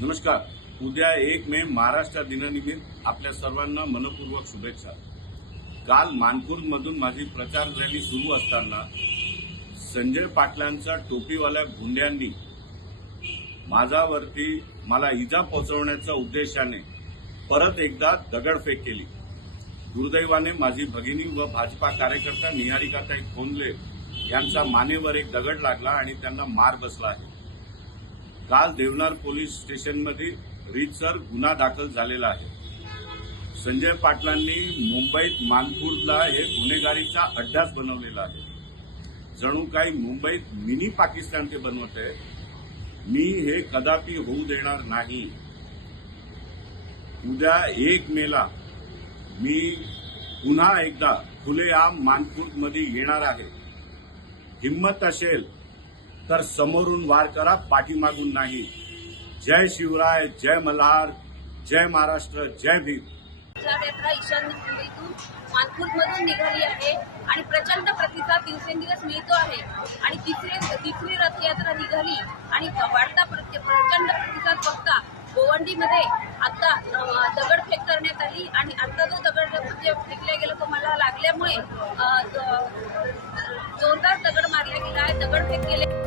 नमस्कार. उद्या एक मे महाराष्ट्र दिनानिमित्त आपल्या सर्वांना मनपूर्वक शुभेच्छा. काल मानपूरमधून माझी प्रचार रॅली सुरू असताना संजय पाटलांचा टोपीवाल्या गुंड्यांनी माझ्यावरती मला इजा पोहोचवण्याच्या उद्देशाने परत एकदा दगडफेक केली. दुर्दैवाने माझी भगिनी व भाजपा कार्यकर्ता निहारिकाताई खोंदले यांचा मानेवर एक दगड लागला आणि त्यांना मार बसला आहे. काल देवनार पोलीस स्टेशनमध्ये रीतसर गुन्हा दाखल झालेला आहे. संजय पाटलांनी मुंबईत मानपूरला हे गुन्हेगारीचा अड्डाच बनवलेला आहे. जणू काही मुंबईत मिनी पाकिस्तान ते बनवत आहे. मी हे कदापि होऊ देणार नाही. उद्या एक मेला मी पुन्हा एकदा खुलेआम मानपूरमध्ये येणार आहे. हिंमत असेल तर समोरून वार करा पाठीमागून नाही. जय शिवराय जय मल्हार जय महाराष्ट्र जय भीम. यात्रा ईशान्य मुंबईतून मानपूरमधून निघाली आहे आणि प्रचंड प्रतिसाद दिवसेंदिवस मिळतो आहे. आणि तिसरी तिसरी रथयात्रा निघाली आणि वाढता प्रचंड प्रतिसाद बघता गोवंडीमध्ये आता दगडफेक करण्यात आली आणि आता जो दगड म्हणजे जे फेकला गेला तो मला लागल्यामुळे जोरदार दगड मारला गेला आहे दगडफेक केले